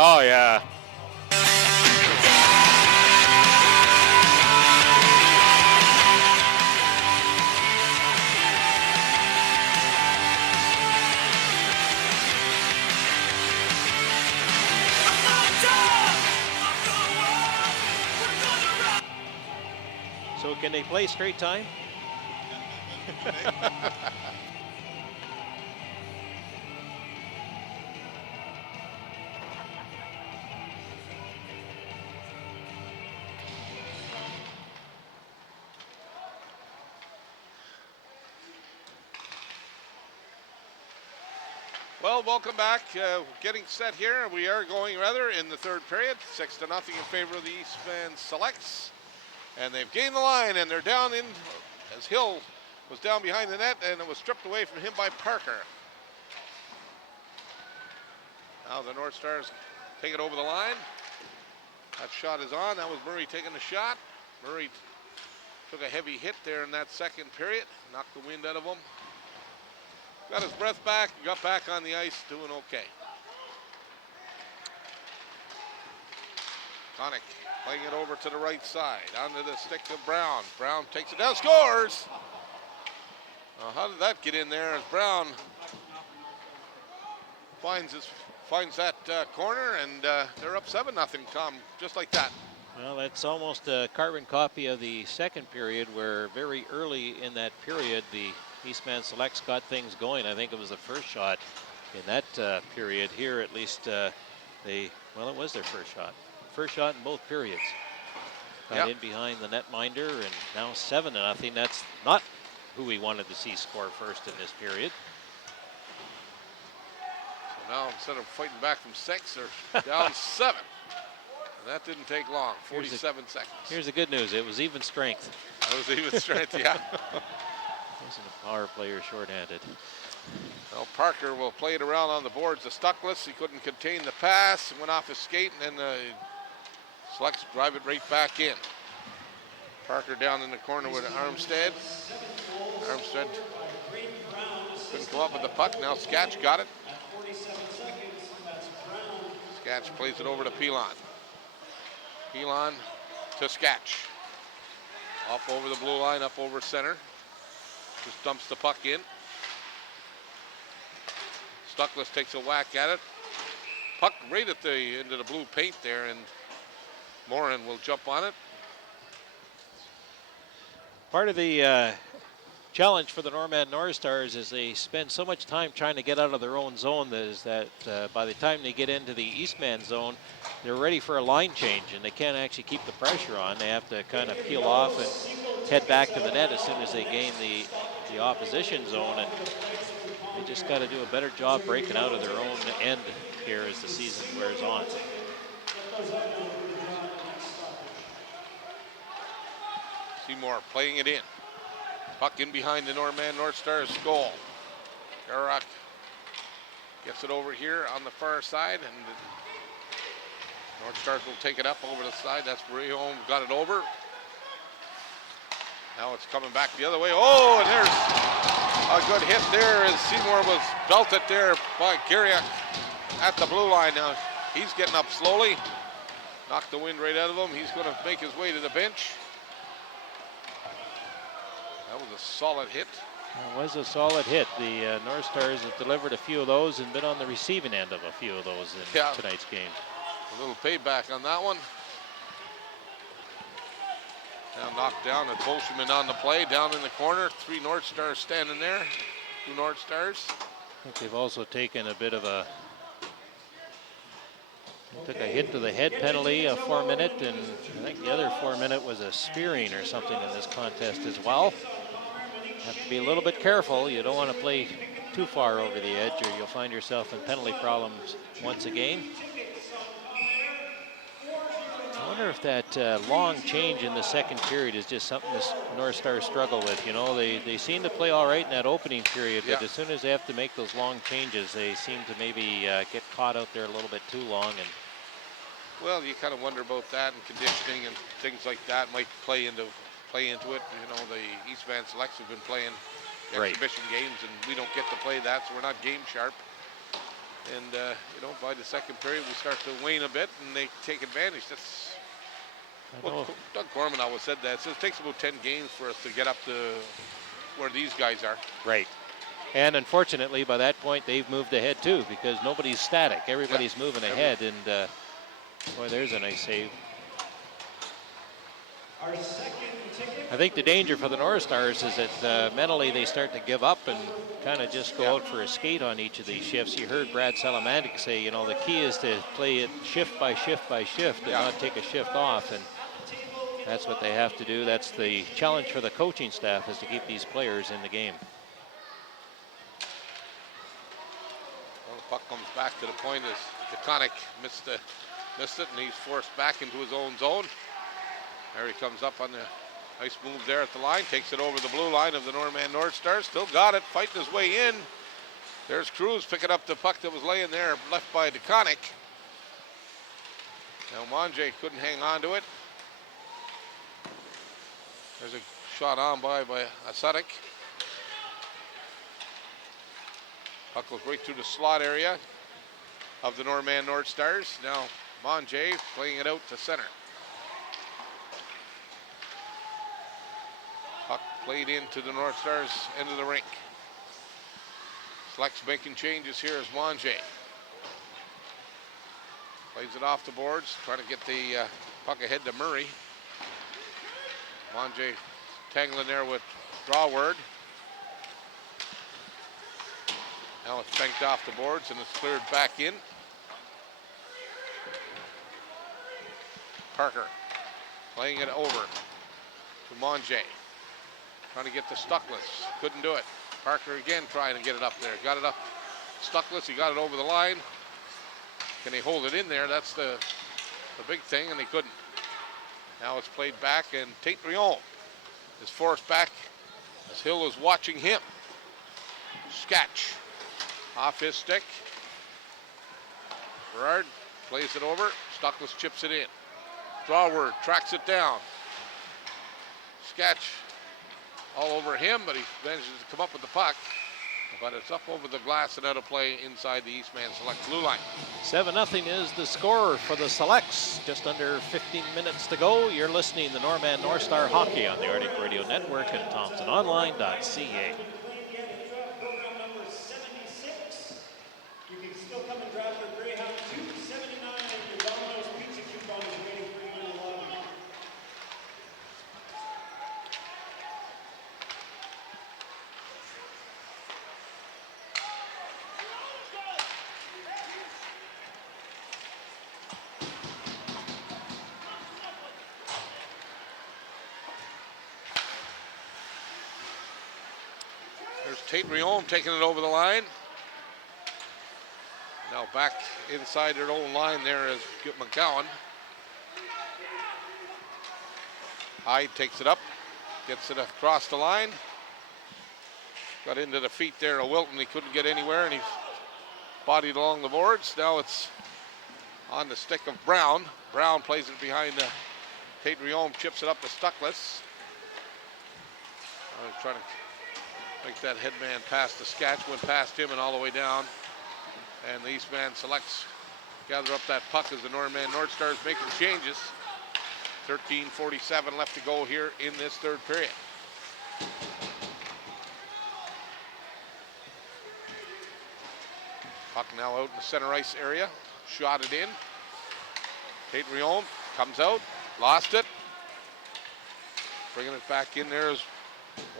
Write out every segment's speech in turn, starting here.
Oh, yeah. So can they play straight time? Well, welcome back. Getting set here. We are going rather in the third period. 6-0 in favor of the Eastman Selects. And they've gained the line, and they're down in, as Hill was down behind the net, and it was stripped away from him by Parker. Now the Northstars take it over the line. That shot is on. That was Murray taking the shot. Murray took a heavy hit there in that second period. Knocked the wind out of him. Got his breath back, got back on the ice, doing okay. Connick playing it over to the right side, onto the stick of Brown. Brown takes it down, scores! How did that get in there as Brown finds that corner, and they're up 7-0, Tom, just like that. Well, that's almost a carbon copy of the second period, where very early in that period, the Eastman Selects got things going. I think it was the first shot in that period. Here, at least, well, it was their first shot. First shot in both periods. Got in behind the netminder, and now 7-0. That's not who we wanted to see score first in this period. So now, instead of fighting back from 6, they're down 7. And that didn't take long, 47 seconds. Here's the good news. It was even strength. That was even strength, yeah. Wasn't a power player shorthanded. Well, Parker will play it around on the boards to Stuckless. He couldn't contain the pass, went off his skate, and then Selects drive it right back in. Parker down in the corner with Armstead. Armstead couldn't come up with the puck. Now Skatch got it. Skatch plays it over to Pilon. Pilon to Skatch. Off over the blue line, up over center. Just dumps the puck in. Stuckless takes a whack at it. Puck right at the end of the blue paint there, and Morin will jump on it. Part of the challenge for the Norman Northstars is they spend so much time trying to get out of their own zone that by the time they get into the Eastman zone, they're ready for a line change, and they can't actually keep the pressure on. They have to kind of peel off and head back to the net as soon as they gain the opposition zone, and they just got to do a better job breaking out of their own end here as the season wears on. Seymour playing it in. Puck in behind the Norman Northstars goal. Garak gets it over here on the far side, and the Northstars will take it up over the side. That's Rehome got it over. Now it's coming back the other way. Oh, and there's a good hit there as Seymour was belted there by Gariak at the blue line. Now he's getting up slowly. Knocked the wind right out of him. He's going to make his way to the bench. That was a solid hit. It was a solid hit. The Northstars have delivered a few of those and been on the receiving end of a few of those in tonight's game. A little payback on that one. Now knocked down, and Bolshman on the play, down in the corner. 3 Northstars standing there. 2 Northstars. I think they've also taken a bit of a, took a hit to the head penalty, a 4-minute, and I think the other 4-minute was a spearing or something in this contest as well. Have to be a little bit careful. You don't want to play too far over the edge, or you'll find yourself in penalty problems once again. I wonder if that long change in the second period is just something the Northstars struggle with. You know, they seem to play all right in that opening period, but as soon as they have to make those long changes, they seem to maybe get caught out there a little bit too long. And well, you kind of wonder about that, and conditioning and things like that might play into it. You know, the Eastman Selects have been playing exhibition games, and we don't get to play that, so we're not game sharp. And, by the second period, we start to wane a bit, and they take advantage. That's what Doug Gorman always said that. So it takes about 10 games for us to get up to where these guys are. Right. And unfortunately, by that point, they've moved ahead too, because nobody's static. Everybody's moving ahead, and boy, there's a nice save. I think the danger for the Northstars is that mentally they start to give up and kind of just go out for a skate on each of these shifts. You heard Brad Salamantic say, the key is to play it shift by shift by shift and not take a shift off, and that's what they have to do. That's the challenge for the coaching staff, is to keep these players in the game. Well, the puck comes back to the point as DeConnick missed it, and he's forced back into his own zone. There he comes up on the nice move there at the line, takes it over the blue line of the Norman Northstars. Still got it, fighting his way in. There's Cruz picking up the puck that was laying there, left by DeConnick. Now Monje couldn't hang on to it. There's a shot on by Asadik. Puck goes right through the slot area of the Norman Northstars. Now Monje playing it out to center. Puck played into the Northstars end of the rink. Flex making changes here as Monje. Plays it off the boards, trying to get the puck ahead to Murray. Monje tangling there with Drawword. Now it's banked off the boards and it's cleared back in. Parker playing it over to Monje. Trying to get to Stuckless. Couldn't do it. Parker again trying to get it up there. Got it up. Stuckless, he got it over the line. Can he hold it in there? That's the big thing, and he couldn't. Now it's played back, and Tate Rion is forced back as Hill is watching him. Sketch off his stick. Berard plays it over. Stuckless chips it in. Drawword tracks it down. Sketch all over him, but he manages to come up with the puck. But it's up over the glass and out of play inside the Eastman Select blue line. 7-0 is the score for the Selects. Just under 15 minutes to go. You're listening to Norman Northstar Hockey on the Arctic Radio Network and ThompsonOnline.ca. Tate Rion taking it over the line. Now back inside their own line there is McGowan. Hyde takes it up, gets it across the line. Got into the feet there of Wilton. He couldn't get anywhere, and he's bodied along the boards. Now it's on the stick of Brown. Brown plays it behind Tate Rion, chips it up to Stuckless. Trying to make that headman pass the Sketch, went past him and all the way down. And the Eastman Selects gather up that puck as the Norman Northstars making changes. 13:47 left to go here in this third period. Puck now out in the center ice area. Shot it in. Tate Rion comes out, lost it. Bringing it back in there is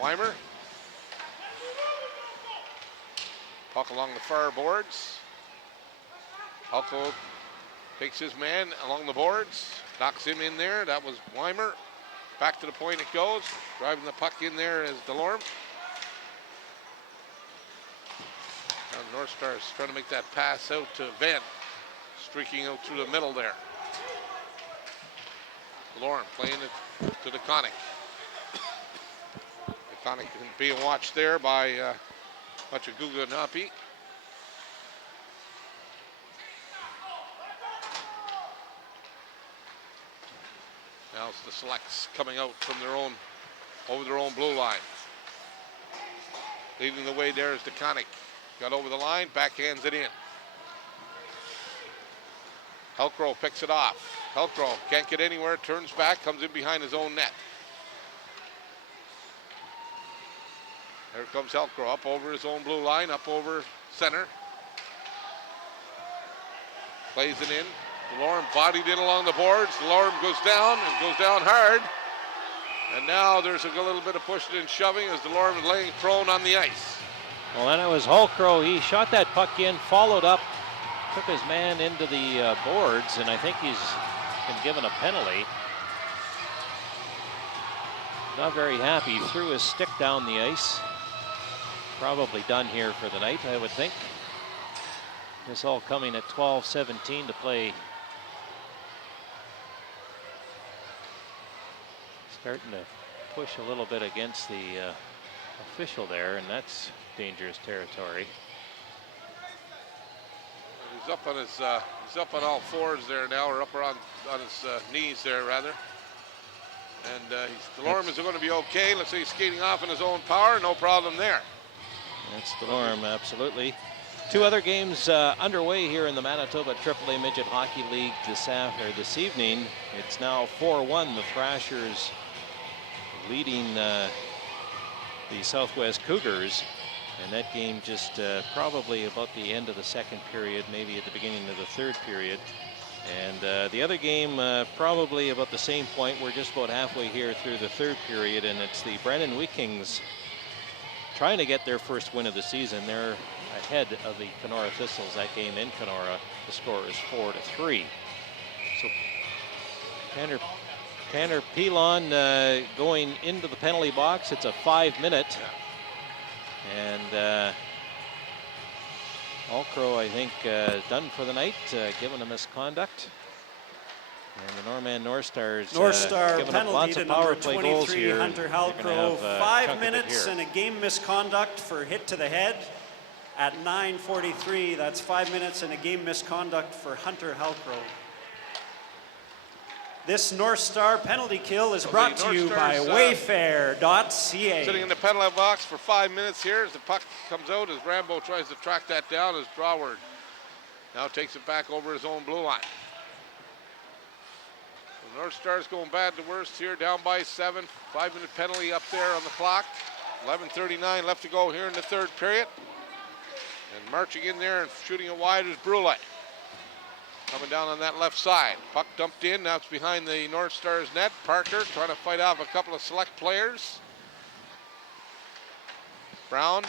Weimer. Puck along the far boards. Halko takes his man along the boards, knocks him in there. That was Weimer. Back to the point it goes. Driving the puck in there is Delorme. Now the Northstars trying to make that pass out to Venn, streaking out through the middle there. Delorme playing it to DeConnick. DeConnick being watched there by Machaguga Napi. Now it's the Selects coming out from their own, over their own blue line. Leading the way there is DeConnick. Got over the line, backhands it in. Helcrow picks it off. Helcrow can't get anywhere, turns back, comes in behind his own net. There comes Helcrow up over his own blue line, up over center. Plays it in. DeLorme bodied in along the boards. DeLorme goes down and goes down hard. And now there's a little bit of pushing and shoving as DeLorme is laying prone on the ice. Well, then it was Hulkrow. He shot that puck in, followed up, took his man into the boards, and I think he's been given a penalty. Not very happy. Threw his stick down the ice. Probably done here for the night, I would think. This all coming at 12:17 to play. Starting to push a little bit against the official there, and that's dangerous territory. He's up on his he's up on all fours there now, or up around on his knees there rather. And DeLorme is going to be okay. Let's say he's skating off in his own power, no problem there. That's DeLorme, absolutely. Two other games underway here in the Manitoba AAA Midget Hockey League this evening. It's now 4-1. The Thrashers leading the Southwest Cougars, and that game just probably about the end of the second period, maybe at the beginning of the third period. And the other game probably about the same point. We're just about halfway here through the third period, and it's the Brandon Wheat Kings trying to get their first win of the season. They're ahead of the Kenora Thistles. That game in Kenora, the score is 4-3. So Tanner Pilon going into the penalty box. It's a 5-minute. And Hulkrow, I think, done for the night, given a misconduct. And the Norman Northstars giving up lots of power play goals here. Hunter Hulkrow, 5 minutes and a game misconduct for hit to the head at 9:43. That's 5 minutes and a game misconduct for Hunter Hulkrow. This North Star penalty kill is brought to you by Wayfair.ca. Sitting in the penalty box for 5 minutes here as the puck comes out, as Rambo tries to track that down, as Draward now takes it back over his own blue line. The North Stars going bad to worst here, down by 7. 5-minute penalty up there on the clock. 11:39 left to go here in the third period. And marching in there and shooting it wide is Brule. Coming down on that left side. Puck dumped in, now it's behind the North Stars net. Parker trying to fight off a couple of select players. Brown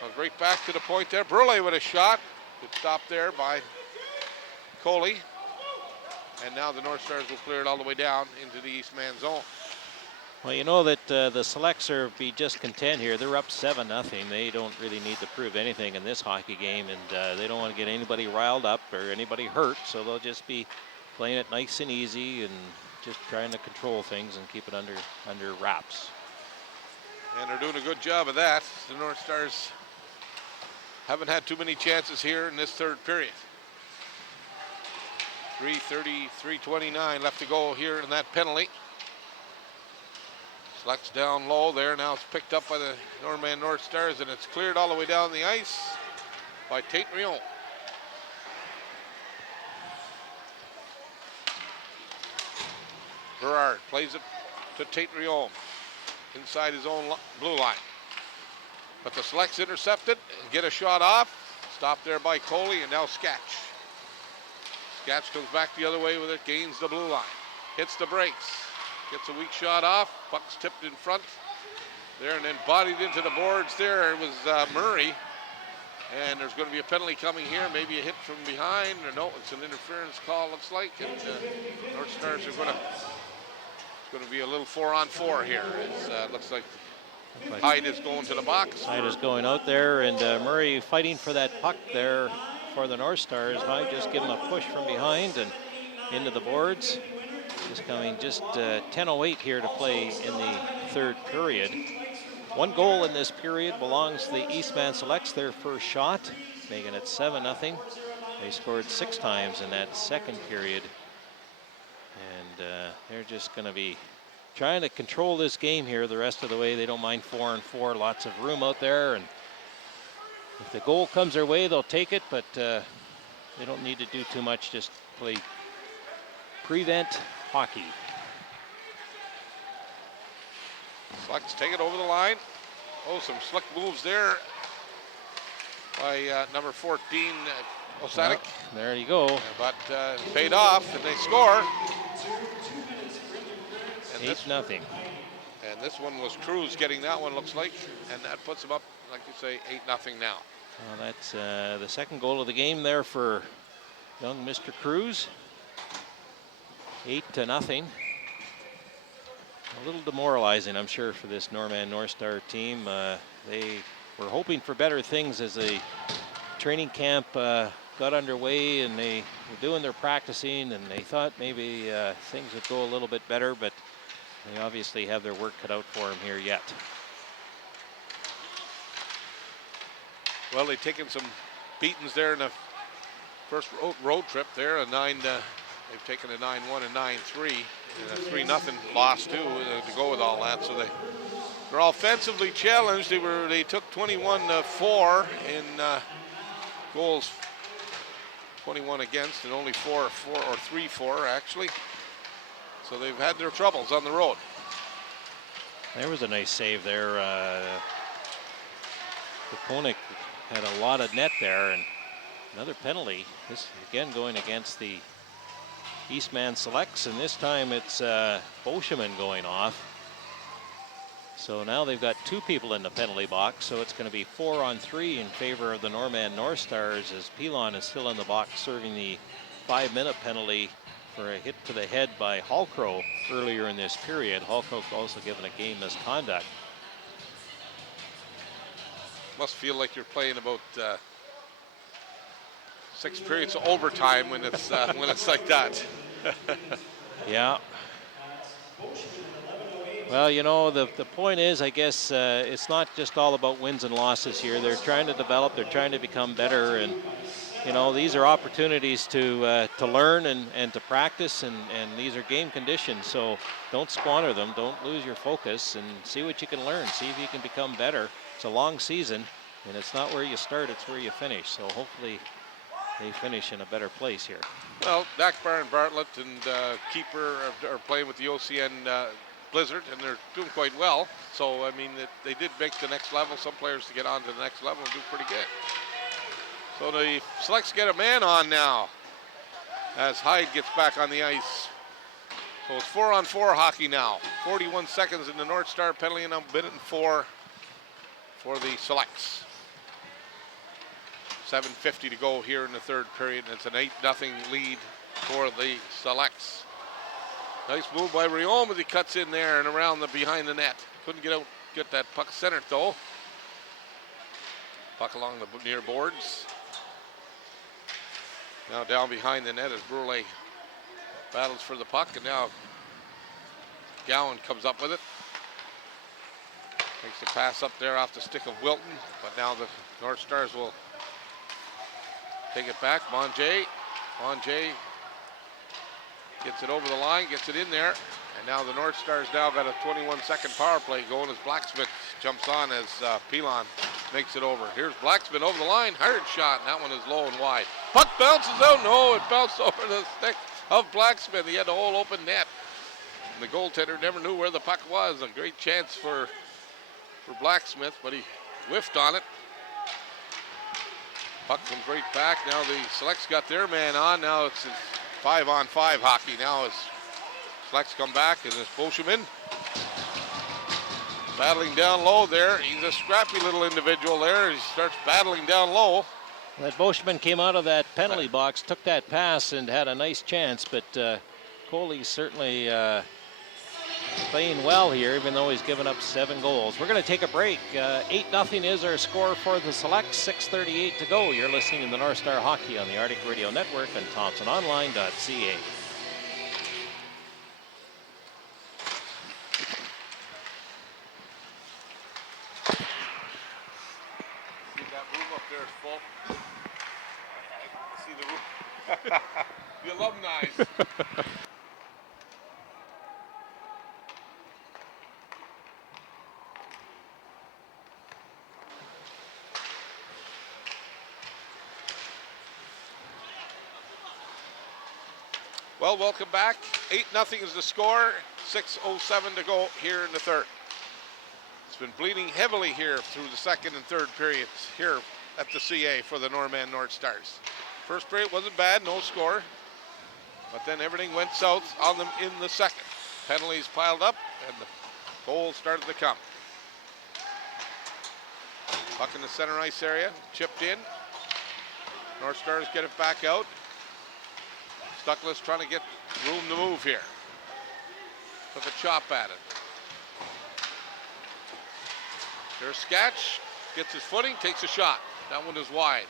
goes right back to the point there. Brule with a shot. Good stop there by Coley. And now the North Stars will clear it all the way down into the Eastman zone. Well, you know that the Selects are be just content here. They're up 7-0. They don't really need to prove anything in this hockey game, and they don't want to get anybody riled up or anybody hurt, so they'll just be playing it nice and easy and just trying to control things and keep it under wraps. And they're doing a good job of that. The North Stars haven't had too many chances here in this third period. 3:29 left to go here in that penalty. Selects down low there. Now it's picked up by the Norman North Stars, and it's cleared all the way down the ice by Tate Rion. Gerard plays it to Tate Rion inside his own blue line. But the Selects intercept it and get a shot off. Stopped there by Coley, and now Skatch. Skatch comes back the other way with it, gains the blue line. Hits the brakes. Gets a weak shot off. Puck's tipped in front there and then bodied into the boards there. It was Murray. And there's going to be a penalty coming here. Maybe a hit from behind. Or no, it's an interference call, looks like. And North Stars are going to... It's going to be a little 4-on-4 here. It looks like Hyde is going to the box. Hyde is going out there, and Murray fighting for that puck there for the North Stars. Hyde just giving a push from behind and into the boards. Just coming just 10:08 here to play in the third period. One goal in this period belongs to the Eastman Selects, their first shot, making it 7-0. They scored 6 times in that second period. And they're just going to be trying to control this game here the rest of the way. They don't mind 4-on-4, lots of room out there. And if the goal comes their way, they'll take it, but they don't need to do too much, just play prevent hockey. Selects take it over the line. Oh, some slick moves there by number 14, Osanek. Well, there you go. But paid off, and they score. And 8-0. And this one was Cruz getting that one, looks like. And that puts them up, like you say, 8-0 now. Well, that's the second goal of the game there for young Mr. Cruz. 8-0. A little demoralizing, I'm sure, for this Norman Northstar team. They were hoping for better things as the training camp got underway, and they were doing their practicing, and they thought maybe things would go a little bit better, but they obviously have their work cut out for them here yet. Well, they've taken some beatings there in the first road trip there. They've taken a 9-1 and 9-3, and a 3-0 loss too to go with all that. So they're offensively challenged. They took 21-4 in goals, 21 against, and only 3-4 actually. So they've had their troubles on the road. There was a nice save there. Koenig had a lot of net there, and another penalty. This again going against the Eastman Selects, and this time it's Boscheman going off. So now they've got 2 people in the penalty box, so it's going to be 4-on-3 in favor of the Norman Northstars, as Pilon is still in the box serving the 5-minute penalty for a hit to the head by Hallcrow earlier in this period. Hallcrow also given a game misconduct. Must feel like you're playing about 6 periods of overtime when it's like that. Yeah. Well, you know, the point is, I guess, it's not just all about wins and losses here. They're trying to develop, they're trying to become better, and you know, these are opportunities to learn and to practice, and these are game conditions, so don't squander them. Don't lose your focus, and see what you can learn. See if you can become better. It's a long season, and it's not where you start, it's where you finish. So hopefully they finish in a better place here. Well, Dakbar and Bartlett and Keeper are playing with the OCN Blizzard, and they're doing quite well. So, I mean, they did make the next level. Some players to get on to the next level and do pretty good. So the Selects get a man on now as Hyde gets back on the ice. So it's 4-on-4 hockey now. 41 seconds in the North Star penalty, and a minute and 4 for the Selects. 7:50 to go here in the third period, and it's an 8-0 lead for the Selects. Nice move by Riom as he cuts in there and around behind the net. Couldn't get that puck centered though. Puck along the near boards. Now down behind the net as Brule battles for the puck, and now Gowan comes up with it. Makes the pass up there off the stick of Wilton, but now the North Stars will take it back. Monjay gets it over the line, gets it in there, and now the North Stars now got a 21-second power play going as Blacksmith jumps on as Pilon makes it over. Here's Blacksmith over the line, hard shot, and that one is low and wide. Puck bounces out, no, it bounced over the stick of Blacksmith. He had a whole open net, and the goaltender never knew where the puck was. A great chance for Blacksmith, but he whiffed on it. Puck comes right back. Now the Selects got their man on. Now it's 5-on-5 hockey now as Selects come back, and it's Boscheman battling down low there. He's a scrappy little individual there. He starts battling down low. That Boscheman came out of that penalty box, took that pass, and had a nice chance, but Coley's certainly playing well here, even though he's given up 7 goals. We're going to take a break. 8-0 is our score for the Selects. 6:38 to go. You're listening to the North Star Hockey on the Arctic Radio Network and ThompsonOnline.ca. See that room up there is full. I see the room. The alumni. Well, welcome back. 8-0 is the score. 6:07 to go here in the third. It's been bleeding heavily here through the second and third periods here at the CA for the Norman Northstars. First period wasn't bad, no score. But then everything went south on them in the second. Penalties piled up and the goals started to come. Puck in the center ice area, chipped in. Northstars get it back out. Stuckless trying to get room to move here. Took a chop at it. Here's Sketch, gets his footing, takes a shot. That one is wide.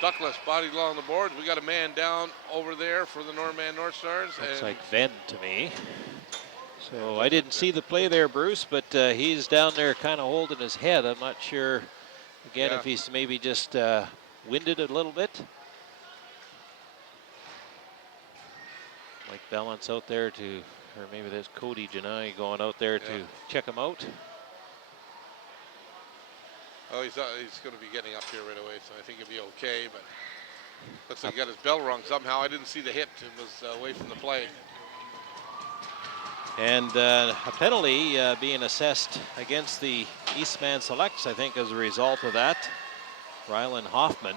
Stuckless, body along the boards. We got a man down over there for the Norman Northstars. Looks like Venn to me. So I didn't see the play there, Bruce, but he's down there kind of holding his head. I'm not sure, again, if he's maybe just winded a little bit. Mike Balance out there to, or maybe there's Cody Janai going out there to check him out. Oh, he's going to be getting up here right away, so I think he'll be okay, but looks like he got his bell rung somehow. I didn't see the hit. It was away from the play. And a penalty being assessed against the Eastman Selects, I think, as a result of that. Rylan Hoffman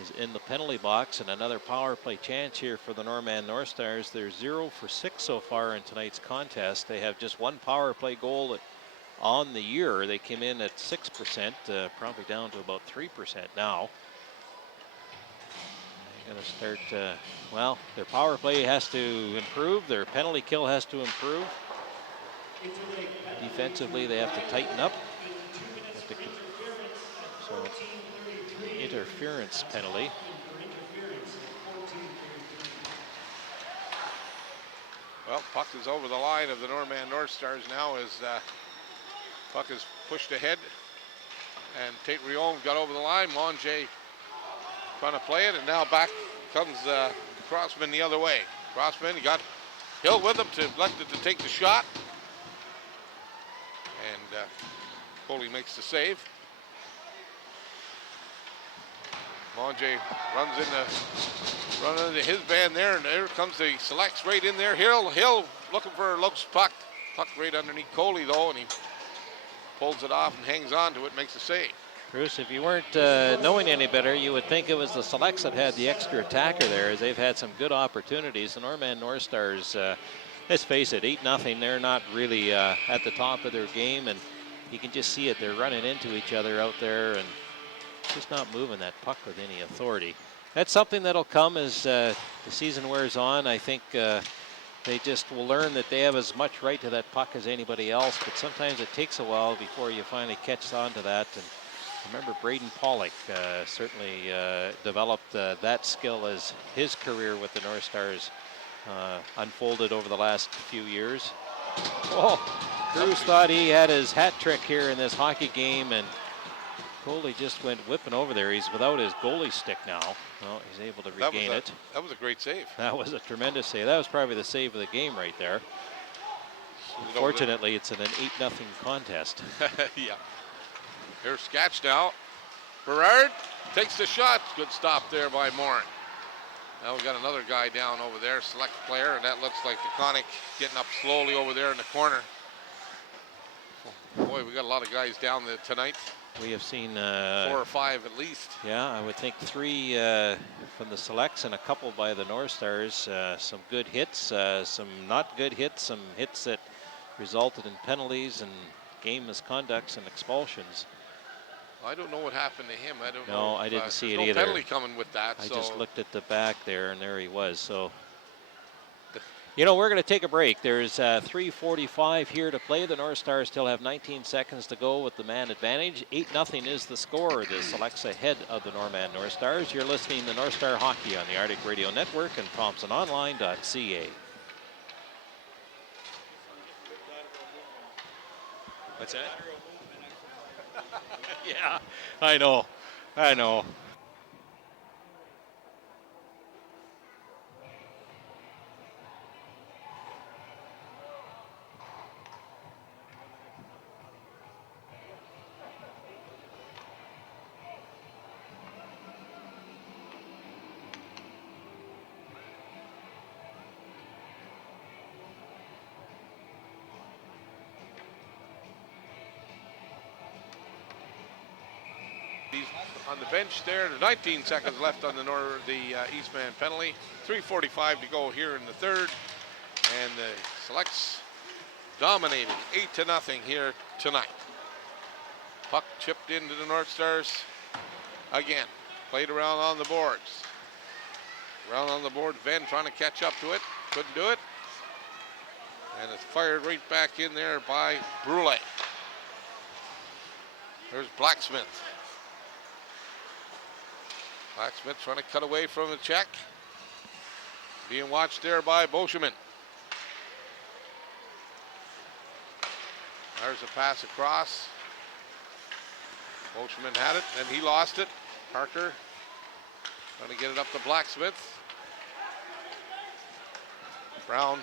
is in the penalty box, and another power play chance here for the Norman Northstars. They're 0 for 6 so far in tonight's contest. They have just one power play goal on the year. They came in at 6%, probably down to about 3% now. They're going to start, well, their power play has to improve. Their penalty kill has to improve. Defensively, they have to tighten up. So, interference penalty. Well, puck is over the line of the Norman Northstars now as puck is pushed ahead. And Tate Rion got over the line. Monjay trying to play it, and now back comes Crossman the other way. Crossman got Hill with him, elected to take the shot. And Coley makes the save. Monjay runs into his band there, and there comes the Selects right in there. Hill looking for Luke's puck. Puck right underneath Coley though, and he pulls it off and hangs on to it, makes the save. Bruce, if you weren't knowing any better, you would think it was the Selects that had the extra attacker there, as they've had some good opportunities. The Norman Northstars, let's face it, 8-0. They're not really at the top of their game, and you can just see it. They're running into each other out there and just not moving that puck with any authority. That's something that'll come as the season wears on. I think they just will learn that they have as much right to that puck as anybody else, but sometimes it takes a while before you finally catch on to that. And remember, Braden Pollock certainly developed that skill as his career with the Northstars unfolded over the last few years. Oh, Cruz thought he had his hat trick here in this hockey game, and Coley just went whipping over there. He's without his goalie stick now. Well, he's able to regain it. That was a great save. That was a tremendous save. That was probably the save of the game right there. Unfortunately, it's in an 8-0 contest. Yeah. Here's Sketch now. Berard takes the shot. Good stop there by Morin. Now we got another guy down over there, select player, and that looks like DeConnick getting up slowly over there in the corner. Oh, boy, we got a lot of guys down there tonight. We have seen 4 or 5 at least. Yeah, I would think 3 from the Selects and a couple by the Northstars. Some good hits, some not good hits, some hits that resulted in penalties and game misconducts and expulsions. I don't know what happened to him. I don't know. No, I didn't see it no either. Penalty coming with that. I just looked at the back there, and there he was. So, you know, we're going to take a break. There's 3:45 here to play. The Northstars still have 19 seconds to go with the man advantage. 8-0 is the score. The Selects ahead of the Norman Northstars. You're listening to Northstar Hockey on the Arctic Radio Network and ThompsonOnline.ca. What's that? Yeah, I know. He's on the bench there. There's 19 seconds left on the Eastman penalty. 3:45 to go here in the third. And the Selects dominating 8-0 here tonight. Puck chipped into the Northstars again. Played around on the boards. Around on the board, Venn trying to catch up to it. Couldn't do it. And it's fired right back in there by Brule. There's Blacksmith. Blacksmith trying to cut away from the check. Being watched there by Boscheman. There's a pass across. Boscheman had it, and he lost it. Parker trying to get it up to Blacksmith. Brown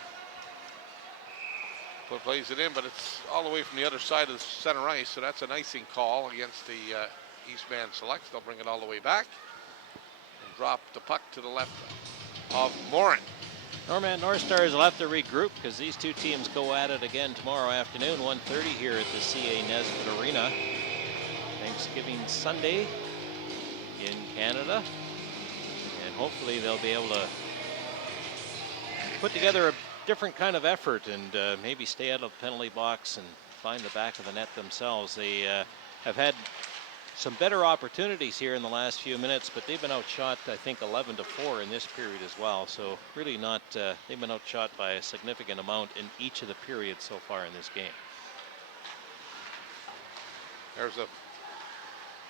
plays it in, but it's all the way from the other side of the center ice, so that's an icing call against the Eastman Selects. They'll bring it all the way back and drop the puck to the left of Morin. Norman Northstars will have to regroup because these two teams go at it again tomorrow afternoon, 1:30 here at the CA Nesbitt Arena. Thanksgiving Sunday in Canada. And hopefully they'll be able to put together a different kind of effort and maybe stay out of the penalty box and find the back of the net themselves. They have had some better opportunities here in the last few minutes, but they've been outshot, I think, 11-4 in this period as well. So really not, they've been outshot by a significant amount in each of the periods so far in this game. There's a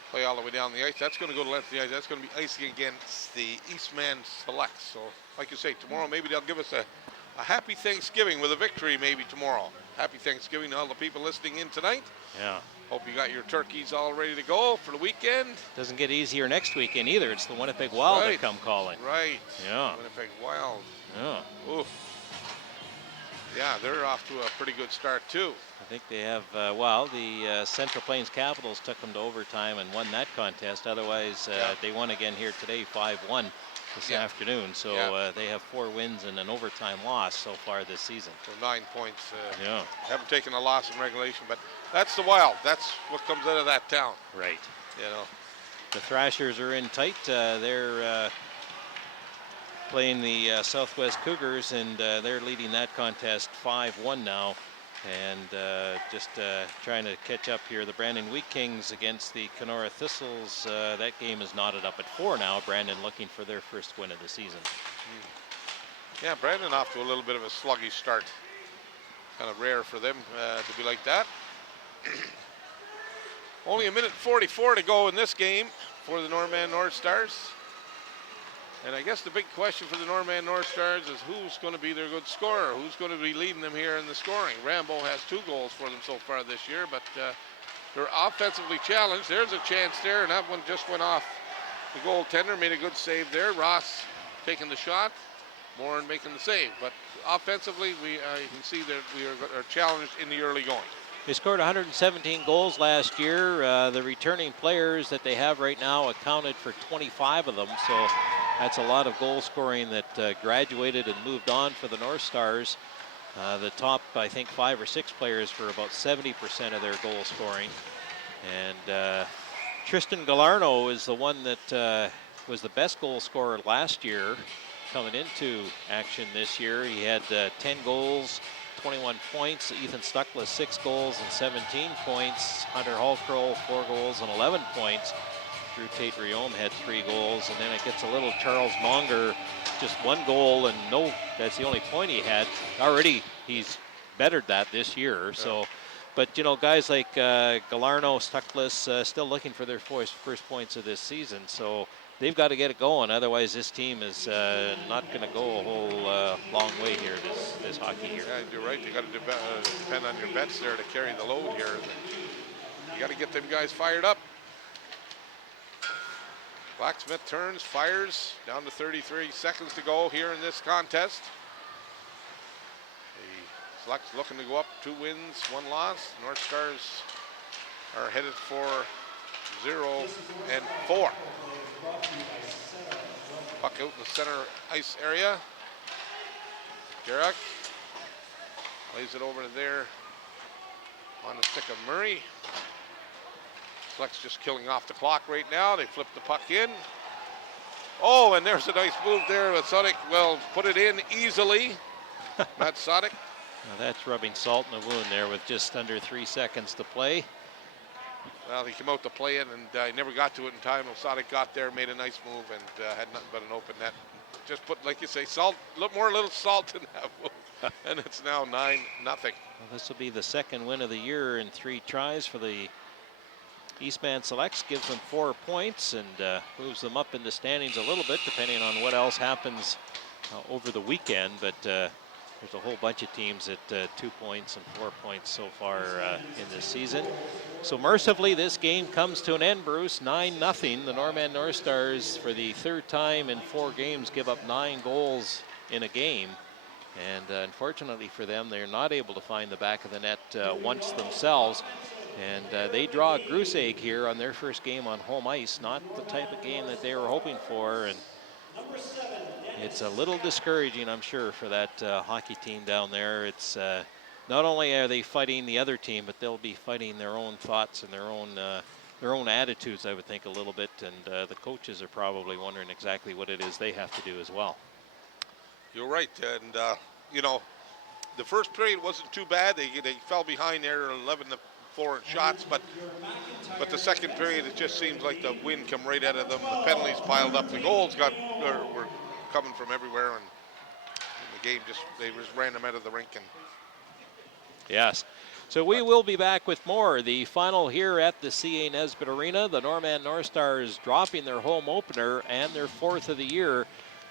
play all the way down the ice. That's going to go to left of the ice. That's going to be icing against the Eastman Selects. So, like you say, tomorrow maybe they'll give us a happy Thanksgiving with a victory maybe tomorrow. Happy Thanksgiving to all the people listening in tonight. Yeah. Hope you got your turkeys all ready to go for the weekend. Doesn't get easier next weekend either. It's the Winnipeg Wild that come calling. Right. Yeah. Winnipeg Wild. Yeah. Oof. Yeah, they're off to a pretty good start too. I think they have, the Central Plains Capitals took them to overtime and won that contest. Otherwise, they won again here today, 5-1 this afternoon. So they have 4 wins and an overtime loss so far this season. So 9 points. Haven't taken a loss in regulation, but that's the Wild. That's what comes out of that town. Right. You know. The Thrashers are in tight. They're playing the Southwest Cougars, and they're leading that contest 5-1 now. And just trying to catch up here. The Brandon Wheat Kings against the Kenora Thistles. That game is knotted up at 4 now. Brandon looking for their first win of the season. Yeah, Brandon off to a little bit of a sluggish start. Kind of rare for them to be like that. Only a minute 44 to go in this game for the Norman Northstars. And I guess the big question for the Norman Northstars is who's going to be their good scorer? Who's going to be leading them here in the scoring? Rambo has 2 goals for them so far this year, but they're offensively challenged. There's a chance there, and that one just went off. The goaltender made a good save there. Ross taking the shot, Morin making the save. But offensively, you can see that we are challenged in the early going. They scored 117 goals last year. The returning players that they have right now accounted for 25 of them. So that's a lot of goal scoring that graduated and moved on for the Northstars. The top, I think, 5 or 6 players for about 70% of their goal scoring. And Tristan Galarno is the one that was the best goal scorer last year coming into action this year. He had 10 goals, 21 points. Ethan Stuckless 6 goals and 17 points. Hunter Hallcrow 4 goals and 11 points. Drew Tate-Riome had 3 goals, and then it gets a little Charles Monger, just 1 goal, and that's the only point he had. Already he's bettered that this year. So, but you know, guys like Galarno, Stuckless still looking for their first points of this season. So they've got to get it going. Otherwise, this team is not going to go a whole long way here this hockey year. Yeah, you're right. You got to depend on your bets there to carry the load here. You got to get them guys fired up. Blacksmith turns, fires, down to 33 seconds to go here in this contest. The Selects looking to go up 2 wins, 1 loss. Northstars are headed for 0-4. Puck out in the center ice area. Garrick plays it over to there on the stick of Murray. Flex just killing off the clock right now. They flip the puck in. Oh, and there's a nice move there. Sudik will put it in easily. Matt Sudik. Now that's rubbing salt in the wound there with just under 3 seconds to play. Well, he came out to play it, and he never got to it in time. Sudik got there, made a nice move, and had nothing but an open net. Just put, like you say, salt, little salt in that move. And it's now 9-0. Well, this will be the second win of the year in 3 tries for the Eastman Selects. Gives them 4 points and moves them up in the standings a little bit, depending on what else happens over the weekend. But there's a whole bunch of teams at 2 points and 4 points so far in this season. So mercifully, this game comes to an end, Bruce. 9-0. The Norman Northstars, for the 3rd time in 4 games, give up 9 goals in a game. And unfortunately for them, they're not able to find the back of the net once themselves. And they draw a goose egg here on their first game on home ice. Not the type of game that they were hoping for. And it's a little discouraging, I'm sure, for that hockey team down there. It's not only are they fighting the other team, but they'll be fighting their own thoughts and their own attitudes, I would think, a little bit. And the coaches are probably wondering exactly what it is they have to do as well. You're right, and you know, the first period wasn't too bad. They fell behind there 11-4 in shots, but the second period, it just seems like the wind come right out of them. The penalties piled up. The goals were coming from everywhere, and the game they just ran them out of the rink. And yes. So we will be back with more. The final here at the C.A. Nesbitt Arena. The Norman Northstars dropping their home opener and their 4th of the year,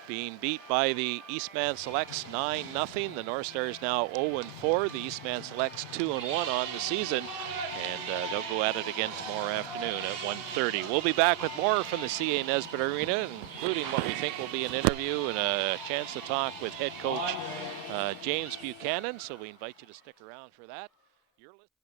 being beat by the Eastman Selects 9-0. The Northstars now 0-4. The Eastman Selects 2-1 on the season. And they'll go at it again tomorrow afternoon at 1:30. We'll be back with more from the C.A. Nesbitt Arena, including what we think will be an interview and a chance to talk with head coach James Buchanan. So we invite you to stick around for that. You're listening